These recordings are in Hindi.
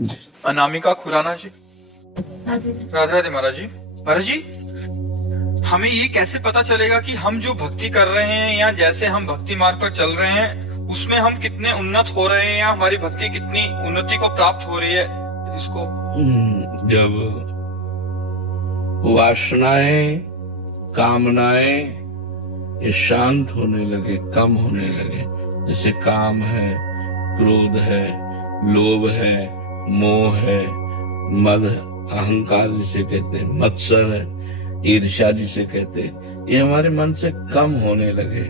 अनामिका खुराना जी। राधे राधे महाराज जी। महाराज जी, हमें ये कैसे पता चलेगा कि हम जो भक्ति कर रहे हैं या जैसे हम भक्ति मार्ग पर चल रहे हैं उसमें हम कितने उन्नत हो रहे हैं या हमारी भक्ति कितनी उन्नति को प्राप्त हो रही है? इसको जब वासनाएं, कामनाएं ये शांत होने लगे, कम होने लगे, जैसे काम है, क्रोध है, लोभ है, मोह है, मद, अहंकार जिसे कहते हैं, मत्सर है, ईर्ष्या जिसे कहते हैं, ये हमारे मन से कम होने लगे।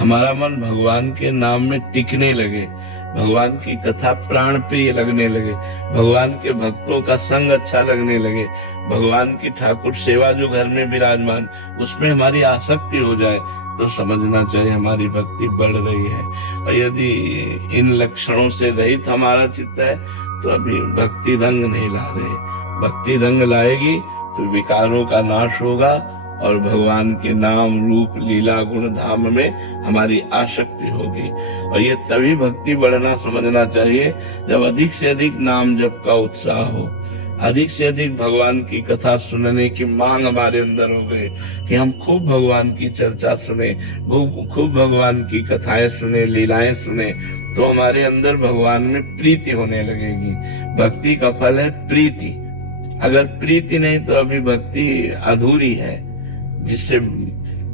हमारा मन भगवान के नाम में टिकने लगे, भगवान की कथा प्राण प्रिय लगने लगे, भगवान के भक्तों का संग अच्छा लगने लगे, भगवान की ठाकुर सेवा जो घर में विराजमान उसमें हमारी आसक्ति हो जाए तो समझना चाहिए हमारी भक्ति बढ़ रही है। और यदि इन लक्षणों से रहित हमारा चित्त है तो अभी भक्ति रंग नहीं ला रहे। भक्ति रंग लाएगी तो विकारों का नाश होगा और भगवान के नाम, रूप, लीला, गुण धाम में हमारी आसक्ति होगी। और ये तभी भक्ति बढ़ना समझना चाहिए जब अधिक से अधिक नाम जप का उत्साह हो, अधिक से अधिक भगवान की कथा सुनने की मांग हमारे अंदर हो गई कि हम खूब भगवान की चर्चा सुने, खूब भगवान की कथाएं सुने, लीलाएं सुने, तो हमारे अंदर भगवान में प्रीति होने लगेगी। भक्ति का फल है प्रीति। अगर प्रीति नहीं तो अभी भक्ति अधूरी है। जिससे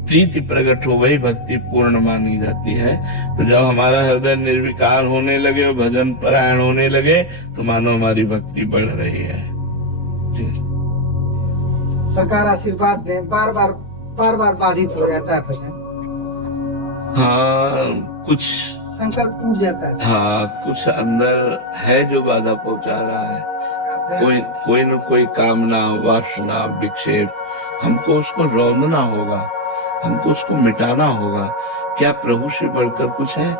प्रीति प्रकट हो वही भक्ति पूर्ण मानी जाती है। तो जब हमारा हृदय निर्विकार होने लगे और भजन परायण होने लगे तो मानो हमारी भक्ति बढ़ रही है। सरकार आशीर्वाद दे, बार बार बाधित हो जाता है भजन। हाँ, कुछ संकल्प टूट जाता है। हाँ, कुछ अंदर है जो बाधा पहुंचा रहा है। कोई न कोई कामना, वासना, विक्षेप, हमको उसको रौंदना होगा, हमको उसको मिटाना होगा। क्या प्रभु से बढ़कर कुछ है?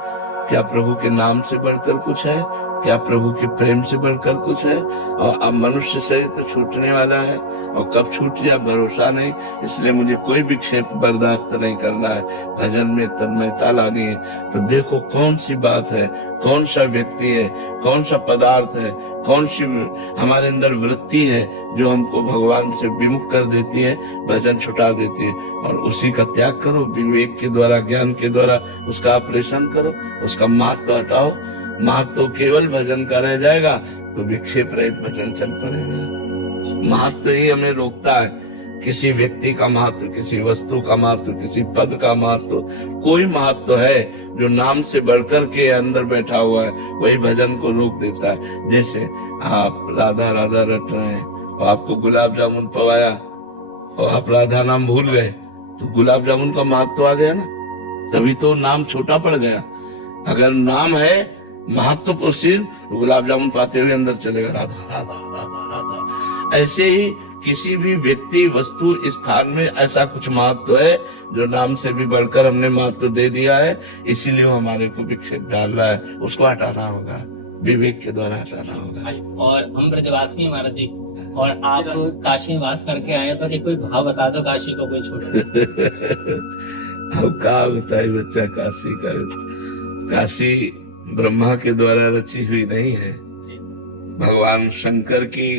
क्या प्रभु के नाम से बढ़कर कुछ है? क्या प्रभु के प्रेम से बढ़कर कुछ है? और अब मनुष्य शरीर तो छूटने वाला है और कब छूट जाए भरोसा नहीं, इसलिए मुझे कोई विक्षेप बर्दाश्त नहीं करना है। भजन में तन्मयता लानी है। तो देखो कौन सी बात है, कौन सा व्यक्ति है, कौन सा पदार्थ है, कौन सी हमारे अंदर वृत्ति है जो हमको भगवान से विमुख कर देती है, भजन छुटा देती है। और उसी का त्याग करो, विवेक के द्वारा, ज्ञान के द्वारा उसका ऑपरेशन करो, उसका महत्व हटाओ। महत्व केवल भजन का रह जाएगा तो विक्षेप रहित भजन चल पड़ेगा। महत्व ही हमें रोकता है। किसी व्यक्ति का महत्व, किसी वस्तु का महत्व, किसी पद का महत्व, कोई महत्व है जो नाम से बढ़कर के अंदर बैठा हुआ है, वही भजन को रोक देता है। जैसे आप राधा राधा रट रहे हैं और आपको गुलाब जामुन पवाया और आप राधा नाम भूल गए तो गुलाब जामुन का महत्व आ गया ना, तभी तो नाम छोटा पड़ गया। अगर नाम है महत्वपूर्ण, गुलाब जामुन पाते हुए अंदर चलेगा राधा राधा राधा राधा। ऐसे ही किसी भी व्यक्ति, वस्तु, स्थान में ऐसा कुछ महत्व है जो नाम से भी बढ़कर हमने महत्व दे दिया है, इसीलिए वो हमारे को विक्षेप डाल रहा है। उसको हटाना होगा, विवेक के द्वारा हटाना होगा। और हम ब्रजवासी हैं महाराज जी, और आप काशी में वास करके आए तो कोई भाव बता दो काशी को कोई छोड़। अब क्या बताए बच्चा काशी का। काशी ब्रह्मा के द्वारा रची हुई नहीं है, भगवान शंकर की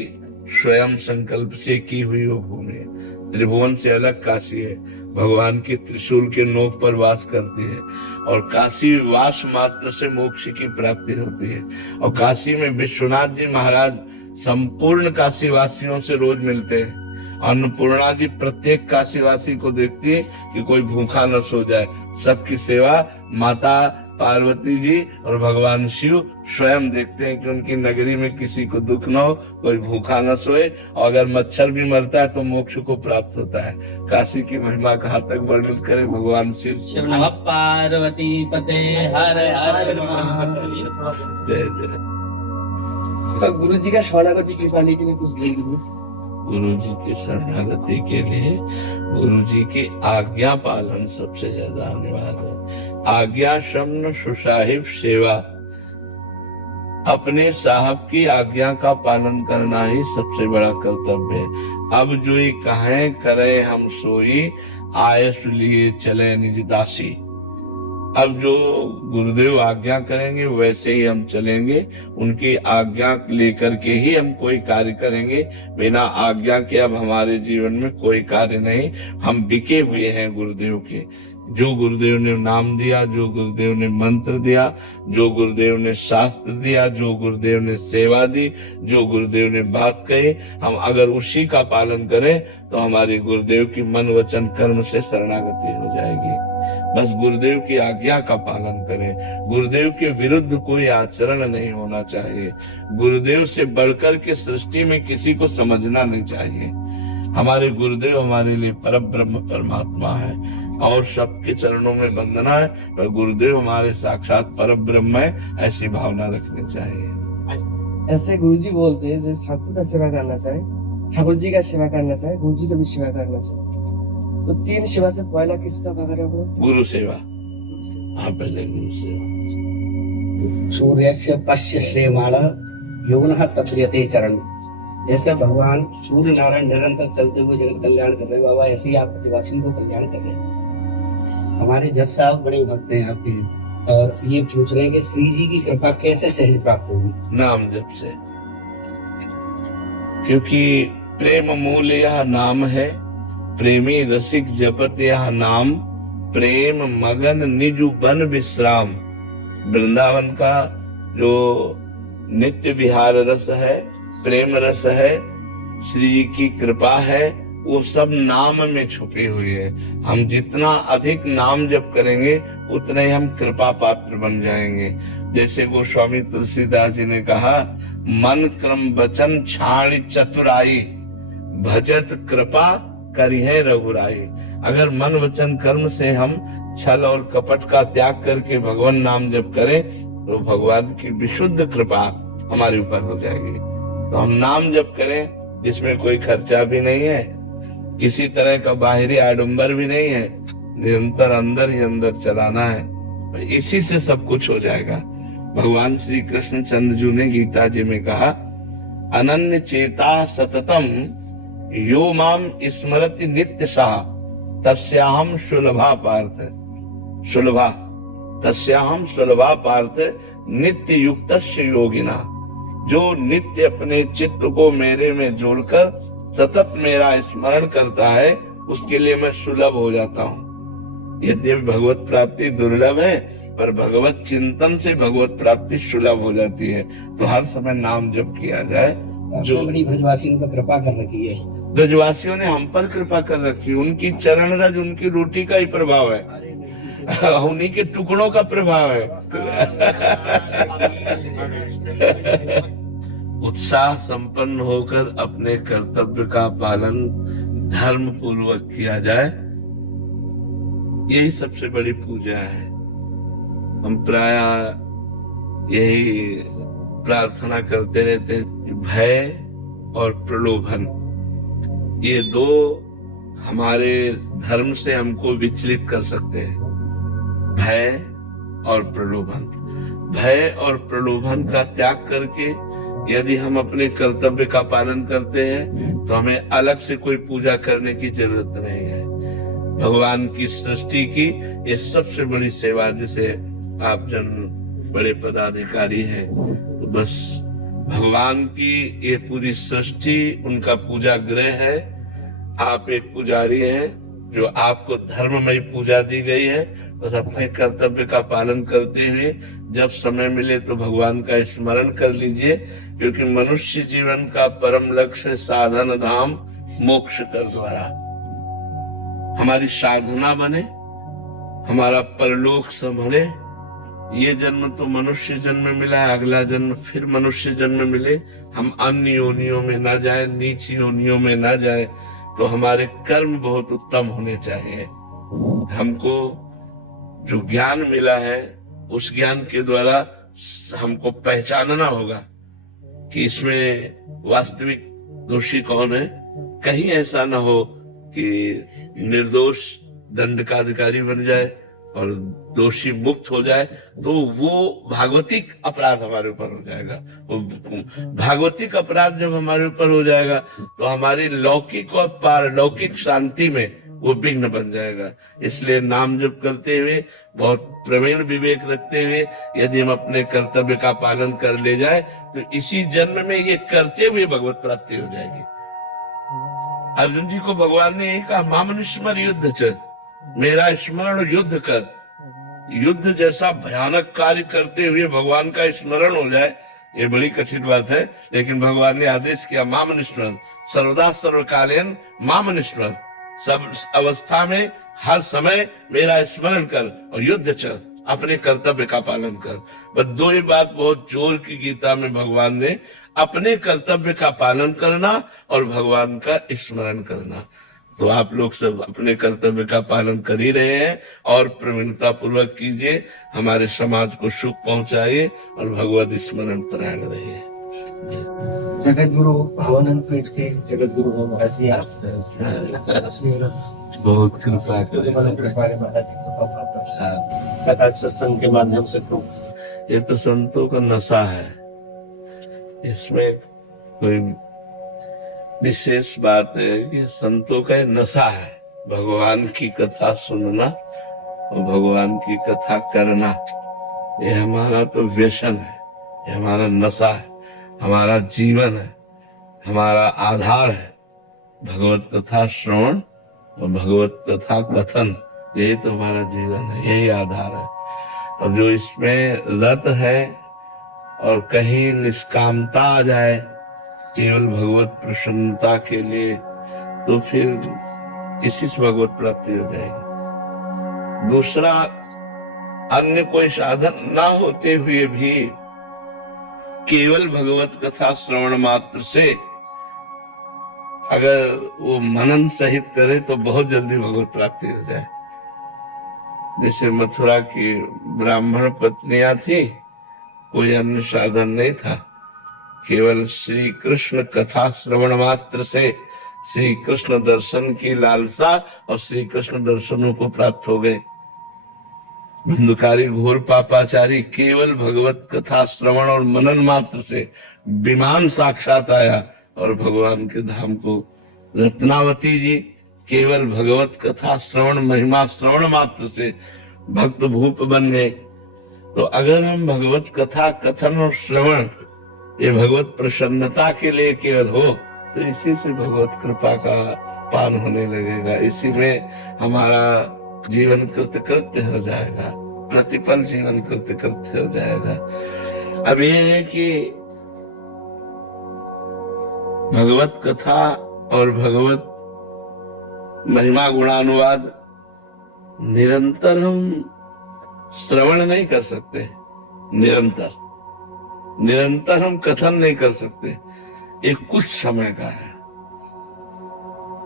स्वयं संकल्प से की हुई वो भूमि है। त्रिभुवन से अलग काशी है, भगवान के त्रिशूल के नोक पर वास करती है। और काशी वास मात्र से मोक्ष की प्राप्ति होती है। और काशी में विश्वनाथ जी महाराज संपूर्ण काशी वासियों से रोज मिलते हैं। अन्नपूर्णा जी प्रत्येक काशीवासी को देखती है कि कोई भूखा न सो जाए। सबकी सेवा माता पार्वती जी और भगवान शिव स्वयं देखते हैं कि उनकी नगरी में किसी को दुख न हो, कोई भूखा न सोए, और अगर मच्छर भी मरता है तो मोक्ष को प्राप्त होता है। काशी की महिमा कहाँ तक वर्णित करे भगवान शिव। शिव नमः पार्वती पते हर हर जय जय। गुरु जी का शरणागति के पाने के लिए कुछ बोल दीजिए। गुरु जी की शरणागति के लिए गुरु जी की आज्ञा पालन सबसे ज्यादा अनिवार्य है। आज्ञा शम्न सुसाहिब सेवा, अपने साहब की आज्ञा का पालन करना ही सबसे बड़ा कर्तव्य है। अब जो ही कहें करे हम सोई, आयस लिए चले निज दासी। अब जो गुरुदेव आज्ञा करेंगे वैसे ही हम चलेंगे, उनकी आज्ञा लेकर के ही हम कोई कार्य करेंगे। बिना आज्ञा के अब हमारे जीवन में कोई कार्य नहीं। हम बिके हुए हैं गुरुदेव के। जो गुरुदेव ने नाम दिया, जो गुरुदेव ने मंत्र दिया, जो गुरुदेव ने शास्त्र दिया, जो गुरुदेव ने सेवा दी, जो गुरुदेव ने बात कही, हम अगर उसी का पालन करें तो हमारी गुरुदेव की मन वचन कर्म से शरणागति हो जाएगी। बस गुरुदेव की आज्ञा का पालन करें। गुरुदेव के विरुद्ध कोई आचरण नहीं होना चाहिए। गुरुदेव से बढ़कर के सृष्टि में किसी को समझना नहीं चाहिए। हमारे गुरुदेव हमारे लिए परब्रह्म परमात्मा है और सबके चरणों में वंदना है, पर गुरुदेव हमारे साक्षात परब्रह्म है, ऐसी भावना रखनी चाहिए। ऐसे गुरुजी बोलते हैं जैसे ठाकुर का सेवा करना चाहे, ठाकुर जी का सेवा करना चाहे, गुरु जी का भी सेवा करना चाहे, तो 3 सेवा से पहला किसका पकड़े? गुरु सेवा। हाँ, पहले गुरु सेवा। सूर्यस्य पश्य श्रेयमाणा योगनः तत्रियते चरण। जैसे भगवान सूर्य नारायण निरंतर चलते हुए जगत कल्याण कर रहे, बाबा ऐसे ही आप प्रतिवासियों को कल्याण कर रहे हैं। हमारे जज साहब बड़े भक्त हैं आपके, और ये पूछ रहे हैं कि श्री जी की कृपा कैसे सहज प्राप्त होगी? नाम जप से, क्योंकि प्रेम मूल यह नाम है, प्रेमी रसिक जपत यह नाम, प्रेम मगन निजु बन विश्राम। वृंदावन का जो नित्य विहार रस है, प्रेम रस है, श्री जी की कृपा है, वो सब नाम में छुपी हुई है। हम जितना अधिक नाम जप करेंगे उतने ही हम कृपा पात्र बन जाएंगे। जैसे गोस्वामी तुलसीदास जी ने कहा, मन क्रम वचन छाणी चतुराई, भजत कृपा करी है रघुराई। अगर मन वचन कर्म से हम छल और कपट का त्याग करके भगवान नाम जप करें तो भगवान की विशुद्ध कृपा हमारे ऊपर हो जाएगी। तो हम नाम जप करें जिसमें कोई खर्चा भी नहीं है, किसी तरह का बाहरी आडंबर भी नहीं है, निरंतर अंदर ही अंदर चलाना है, तो इसी से सब कुछ हो जाएगा। भगवान श्री कृष्ण चंद्र जी ने गीता जी में कहा, अनन्य चेता सततम यो माम स्मरति नित्य सा तस्याहम सुलभा पार्थ। सुलभा तस्याहम सुलभा पार्थ नित्य युक्तस्य योगिना। जो नित्य अपने चित्त को मेरे में जोड़कर सतत मेरा स्मरण करता है, उसके लिए मैं सुलभ हो जाता हूँ। यद्यपि भगवत प्राप्ति दुर्लभ है, पर भगवत चिंतन से भगवत प्राप्ति सुलभ हो जाती है। तो हर समय नाम जप किया जाए। जो बड़ी ब्रजवासियों पर कृपा कर रखी है, ब्रजवासियों ने हम पर कृपा कर रखी है। उनकी चरण रज, उनकी रोटी का ही प्रभाव है, उन्हीं के टुकड़ों का प्रभाव है। उत्साह संपन्न होकर अपने कर्तव्य का पालन धर्म पूर्वक किया जाए, यही सबसे बड़ी पूजा है। हम प्राय यही प्रार्थना करते रहते हैं। भय और प्रलोभन, ये 2 हमारे धर्म से हमको विचलित कर सकते हैं। भय और प्रलोभन। भय और प्रलोभन का त्याग करके यदि हम अपने कर्तव्य का पालन करते हैं तो हमें अलग से कोई पूजा करने की जरूरत नहीं है। भगवान की सृष्टि की ये सबसे बड़ी सेवा, जिसे आप जन बड़े पदाधिकारी हैं, तो बस भगवान की ये पूरी सृष्टि उनका पूजा गृह है। आप एक पुजारी हैं, जो आपको धर्ममय पूजा दी गई है। बस अपने कर्तव्य का पालन करते हुए जब समय मिले तो भगवान का स्मरण कर लीजिए, क्योंकि मनुष्य जीवन का परम लक्ष्य साधन धाम मोक्ष कर द्वारा। हमारी साधना बने, हमारा परलोक संभले। ये जन्म तो मनुष्य जन्म मिला है, अगला जन्म फिर मनुष्य जन्म मिले। हम अन्य योनियों में ना जाए, नीच योनियों में ना जाए, तो हमारे कर्म बहुत उत्तम होने चाहिए। हमको जो ज्ञान मिला है, उस ज्ञान के द्वारा हमको पहचानना होगा कि इसमें वास्तविक दोषी कौन है। कहीं ऐसा ना हो कि निर्दोष दंड का अधिकारी बन जाए और दोषी मुक्त हो जाए, तो वो भागवतिक अपराध हमारे ऊपर हो जाएगा। वो भागवतिक अपराध जब हमारे ऊपर हो जाएगा तो हमारी लौकिक और पारलौकिक शांति में वो विघ्न बन जाएगा। इसलिए नाम जप करते हुए, बहुत प्रवीण विवेक रखते हुए यदि हम अपने कर्तव्य का पालन कर ले जाए तो इसी जन्म में ये करते हुए भगवत प्राप्ति हो जाएगी। अर्जुन जी को भगवान ने यही कहा, मामनुस्मर युद्ध च, मेरा स्मरण युद्ध कर। युद्ध जैसा भयानक कार्य करते हुए भगवान का स्मरण हो जाए, ये बड़ी कठिन बात है। लेकिन भगवान ने आदेश किया, मामनुस्मर सर्वदा सर्वकालीन मामनुस्मर, सब अवस्था में हर समय मेरा स्मरण कर और युद्ध चल, अपने कर्तव्य का पालन कर। बस दो ही बात बहुत जोर की गीता में भगवान ने, अपने कर्तव्य का पालन करना और भगवान का स्मरण करना। तो आप लोग सब अपने कर्तव्य का पालन कर ही रहे हैं और प्रवीणता पूर्वक कीजिए, हमारे समाज को सुख पहुंचाइए और भगवत स्मरण परायण रहिए। जगत गुरु भावानंद पीठ के जगत गुरु महाराज जी आप बहुत कृपा कथा सत्संग के माध्यम से तो ये तो संतों का नशा है, इसमें कोई विशेष बात है कि संतों का नशा है भगवान की कथा सुनना और भगवान की कथा करना। ये हमारा तो व्यसन है, ये हमारा नशा है, हमारा जीवन है, हमारा आधार है। भगवत कथा श्रवण और भगवत कथा कथन, यही तो हमारा जीवन है, यही आधार है। और जो इसमें रत है और कहीं निष्कामता आ जाए केवल भगवत प्रसन्नता के लिए, तो फिर इसी से भगवत प्राप्ति हो जाएगी। दूसरा अन्य कोई साधन ना होते हुए भी केवल भगवत कथा श्रवण मात्र से अगर वो मनन सहित करे तो बहुत जल्दी भगवत प्राप्ति हो जाए। जैसे मथुरा की ब्राह्मण पत्नियां थी, कोई अन्य साधन नहीं था, केवल श्री कृष्ण कथा श्रवण मात्र से श्री कृष्ण दर्शन की लालसा और श्री कृष्ण दर्शनों को प्राप्त हो गए। बंधुकारी घोर पापाचारी केवल भगवत कथा श्रवण और मनन मात्र से विमान साक्षात आया और भगवान के धाम को। रत्नावती जी केवल भगवत कथा श्रवण महिमा श्रवण मात्र से भक्त भूप बन गए। तो अगर हम भगवत कथा कथन और श्रवण ये भगवत प्रसन्नता के लिए केवल हो तो इसी से भगवत कृपा का पान होने लगेगा, इसी में हमारा जीवन कृतकृत्य हो जाएगा, प्रतिपल जीवन कृतकृत्य हो जाएगा। अब ये है कि भगवत कथा और भगवत महिमा गुणानुवाद निरंतर हम श्रवण नहीं कर सकते, निरंतर हम कथन नहीं कर सकते, एक कुछ समय का है।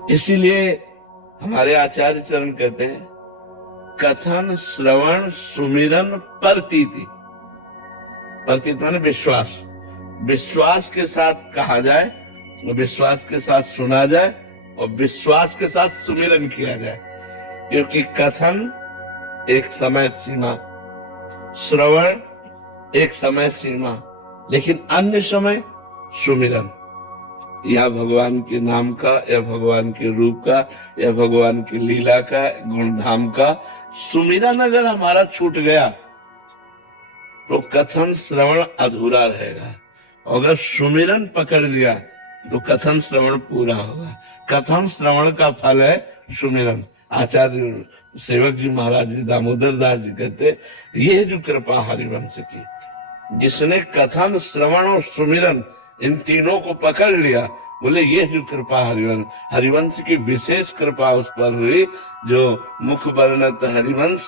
इसीलिए हमारे आचार्य चरण कहते हैं, कथन श्रवण सुमिरन प्रतीति। प्रतीति माने विश्वास, विश्वास के साथ कहा जाए, विश्वास के साथ सुना जाए और विश्वास के साथ सुमिरन किया जाए। क्योंकि कथन एक समय सीमा, श्रवण एक समय सीमा, लेकिन अन्य समय सुमिरन, या भगवान के नाम का, या भगवान के रूप का, या भगवान की लीला का, गुणधाम का सुमिरन अगर हमारा छूट गया तो कथन श्रवण अधूरा रहेगा। अगर सुमिरन पकड़ लिया तो कथन श्रवण पूरा होगा। कथन श्रवण का फल है सुमिरन। आचार्य सेवक जी महाराज जी दामोदर दास जी कहते, ये जो कृपा हरिवंश की, जिसने कथन श्रवण और सुमिरन इन तीनों को पकड़ लिया, बोले ये जो कृपा हरिवंश की विशेष कृपा उस पर हुई जो मुख वर्णत हरिवंश,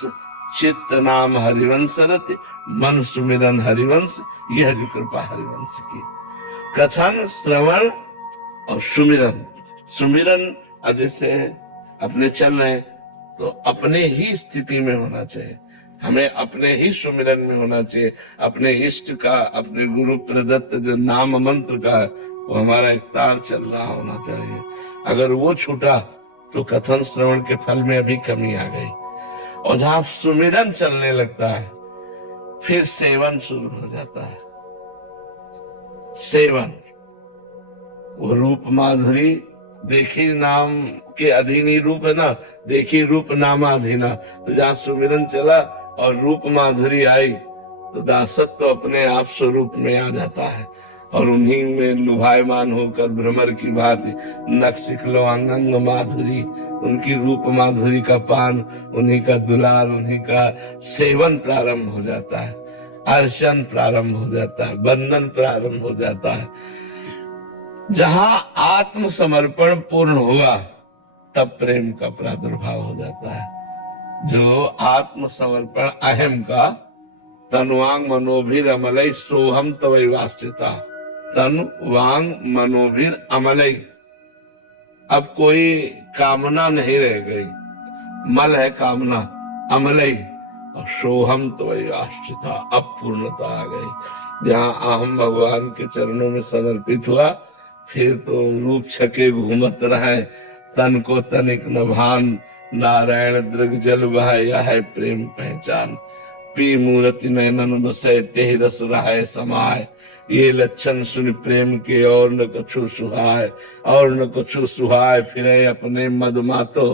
चित्त नाम हरिवंश रति, मन सुमिरन हरिवंश, यह जो कृपा हरिवंश की। कथन श्रवण और सुमिरन, सुमिरन जैसे अपने चल रहे तो अपने ही स्थिति में होना चाहिए, हमें अपने ही सुमिरन में होना चाहिए, अपने इष्ट का, अपने गुरु प्रदत्त जो नाम मंत्र का वो हमारा एक तार चल रहा होना चाहिए। अगर वो छूटा तो कथन श्रवण के फल में अभी कमी आ गई। और जहां सुमिरन चलने लगता है फिर सेवन शुरू हो जाता है। सेवन, वो रूप माधुरी देखी नाम के अधीन ही रूप है ना, देखी रूप नामाधीना। तो जहाँ सुमिरन चला और रूप माधुरी आई तो दासत्व तो अपने आप स्वरूप में आ जाता है और उन्हीं में लुभायमान होकर भ्रमर की भांति नक्सिक लो अंगंग माधुरी, उनकी रूप माधुरी का पान, उन्हीं का दुलार, उन्हीं का सेवन प्रारंभ हो जाता है, अर्चन प्रारंभ हो जाता है, बंधन प्रारंभ हो जाता है। जहां आत्मसमर्पण पूर्ण हुआ तब प्रेम का प्रादुर्भाव हो जाता है। जो आत्मसमर्पण अहम का तनु वांग मनोभिर अमलय सोहम तवै वास्यता, तनु वांग मनोभिर अमलय, अब कोई कामना नहीं रह गई, मल है कामना, अमलय और सोहम तवै वास्यता, अब पूर्णता आ गई। जहाँ अहम भगवान के चरणों में समर्पित हुआ फिर तो रूप छके घूमत रहे, तन को तनिक न भान, नारायण दृग जल बहाय, यह है प्रेम पहचान। पी मूर्ति नैनन बसै तेहि रस रहाय समाय, ये लक्षण सुन प्रेम के और न कछु सुहाय, और न कछु सुहाय फिरे अपने मद मातो।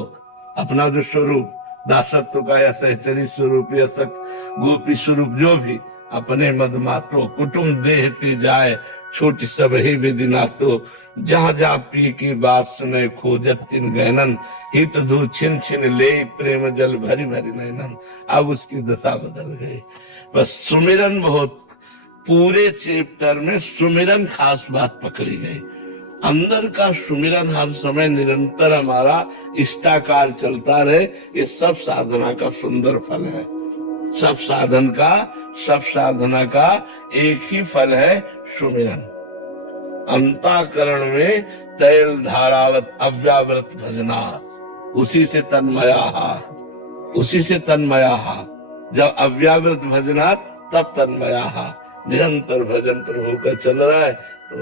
अपना जो स्वरूप दासत्व का या सहचरी स्वरूप या सक गोपी स्वरूप जो भी अपने मद मातो, कुटुंब देहते जाए छोटी सब ही विदिना, तो जहाँ जहाँ पी की बात सुने खोजत तिन गहनन, हित धू छिन छिन ले प्रेम जल भरी भरी नैनन। अब उसकी दशा बदल गई। बस सुमिरन बहुत, पूरे चैप्टर में सुमिरन खास बात पकड़ी गई। अंदर का सुमिरन हर समय निरंतर हमारा इष्टाकार चलता रहे, ये सब साधना का सुंदर फल है। सब साधना का एक ही फल है, सुमिरन। अंतःकरण में तैल धारावत अव्यावृत भजना, उसी से तन्मया, जब अव्यावृत भजना तब तन्मया। निरंतर भजन प्रभु का चल रहा है तो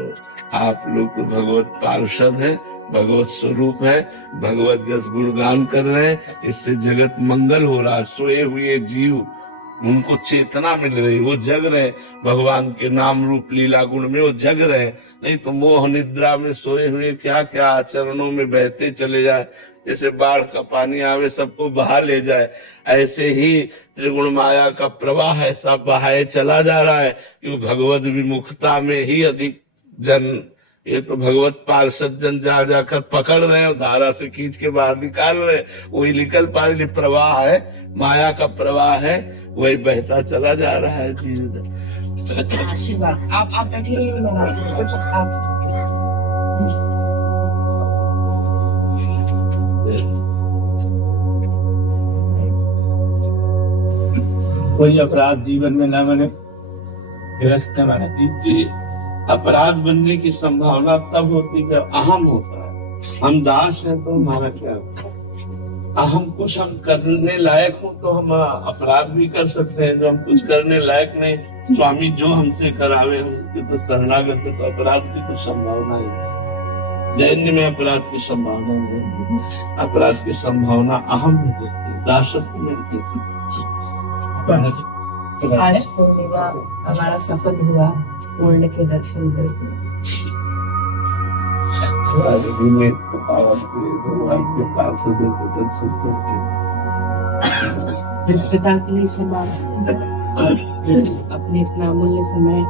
आप लोग तो भगवत पार्षद हैं, भगवत स्वरूप है, भगवत जस गुणगान कर रहे हैं, इससे जगत मंगल हो रहा है। सोए हुए जीव उनको चेतना मिल रही, वो जग रहे भगवान के नाम रूप लीला गुण में, वो जग रहे। नहीं तो मोह निद्रा में सोए हुए क्या क्या आचरणों में बहते चले जाए, जैसे बाढ़ का पानी आवे सबको बहा ले जाए, ऐसे ही त्रिगुण माया का प्रवाह ऐसा बहाए चला जा रहा है कि भगवत विमुखता में ही अधिक जन, ये तो भगवत पार्षद जन जा जाकर पकड़ रहे हैं, धारा से खींच के बाहर निकाल रहे, वही निकल पा रही। प्रवाह है, माया का प्रवाह है, वही बहता चला जा रहा है जीवन। आशीर्वाद आप बैठिए, मैं आप कोई अपराध जीवन में ना बने, गृहस्थ माना जी, अपराध बनने की संभावना तब होती है जब अहम होता है। हम दास हैं तो हमारा क्या, अहम कुछ हम करने लायक हो तो हम अपराध भी कर सकते हैं। जो हम कुछ करने लायक नहीं, स्वामी जो हमसे करावे हम तो शरणागत, तो अपराध की तो संभावना है। दैन्य में अपराध की संभावना नहीं, अपराध की संभावना अहम में होती है, दासत्व में होती है। आज पूर्णिमा हमारा सफल हुआ, पूर्ण के दर्शन करके। दृष्टता के लिए अपने इतना अमूल्य समय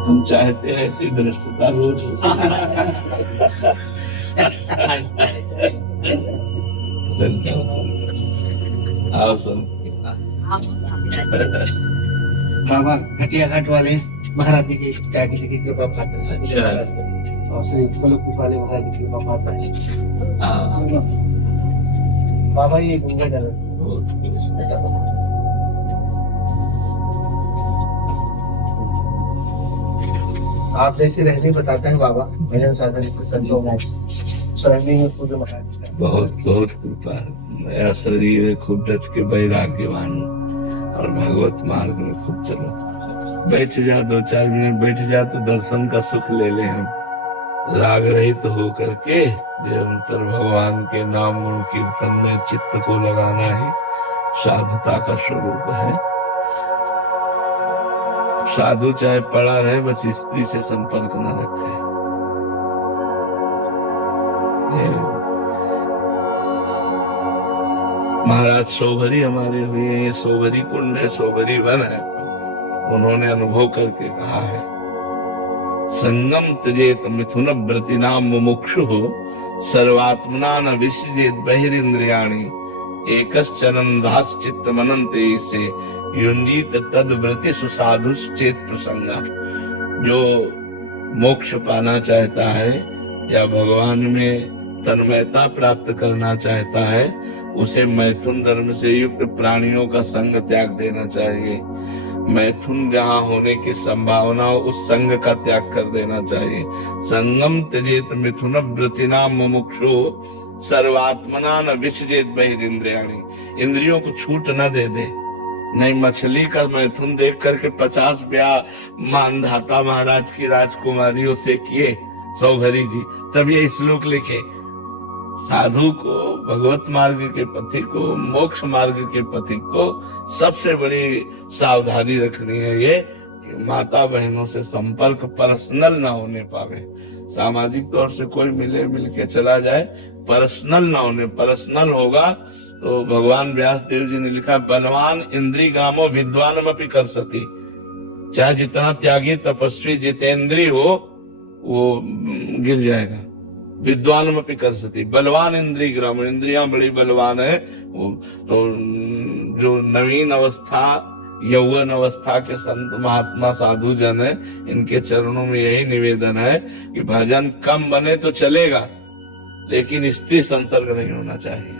हम चाहते हैं ऐसी दृष्टता रोज आओ सब बाबा घटिया घाट वाले महाराज जी की त्यागी की कृपा पात्र हैं। अच्छा, और श्री पलक वाले महाराज जी की कृपा पात्र हैं। बाबा ये गंगा जल आप जैसे रहने बताते हैं बाबा, भजन साधन के संतों में शरणी में पूज्य महाराज जी का बहुत बहुत कृपा। नया शरीर है, खूब डट के वैराग्यवान और भगवत मार्ग में खूब चलो। बैठ जा 2-4 मिनट बैठ जा तो दर्शन का सुख ले ले। हम राग रहित हो करके निरंतर भगवान के नाम गुण कीर्तन में चित्त को लगाना ही साधुता का स्वरूप है। साधु चाहे पड़ा रहे, बस स्त्री से संपर्क न रखे। महाराज सोभरी हमारे हुए, ये सोभरी कुंड है, सोभरी वन है। उन्होंने अनुभव करके कहा है, संगम त्यजेत मिथुन व्रतिनाम मुमुक्षु सर्वात्मना न विसृजेत बहिरिंद्रियाणि एकश्चरन् राश्चित्त मनन्ते से युंजीत तद व्रति सुसाधुश्चेत प्रसंगा। जो मोक्ष पाना चाहता है या भगवान में तन्मयता प्राप्त करना चाहता है, उसे मैथुन धर्म से युक्त प्राणियों का संग त्याग देना चाहिए। मैथुन जहाँ होने की संभावना हो, उस संग का त्याग कर देना चाहिए। संगम त्यजेत मिथुन व्रतिना मुमुक्षु सर्वात्मना न विसृजेत बहिरिंद्रियाणि। इंद्रियों को छूट न दे दे। नहीं मछली का मैथुन देख करके 50 ब्याह मानधाता महाराज की राजकुमारियों से किए सौभरी जी, तब ये श्लोक लिखे। साधु को, भगवत मार्ग के पथिक को, मोक्ष मार्ग के पथिक को सबसे बड़ी सावधानी रखनी है ये कि माता बहनों से संपर्क पर्सनल ना होने पावे। सामाजिक तौर से कोई मिले, मिल के चला जाए, पर्सनल ना होने। पर्सनल होगा तो भगवान व्यास देव जी ने लिखा, बलवान इंद्री गामो विद्वान अपि कर सती। चाहे जितना त्यागी तपस्वी जितेंद्री हो वो गिर जाएगा। विद्वान अपि कर सती, बलवान इंद्री ग्राम, इंद्रियां बड़ी बलवान है। तो जो नवीन अवस्था, यौवन अवस्था के संत महात्मा साधु जन है, इनके चरणों में यही निवेदन है कि भजन कम बने तो चलेगा, लेकिन स्त्री संसर्ग नहीं होना चाहिए।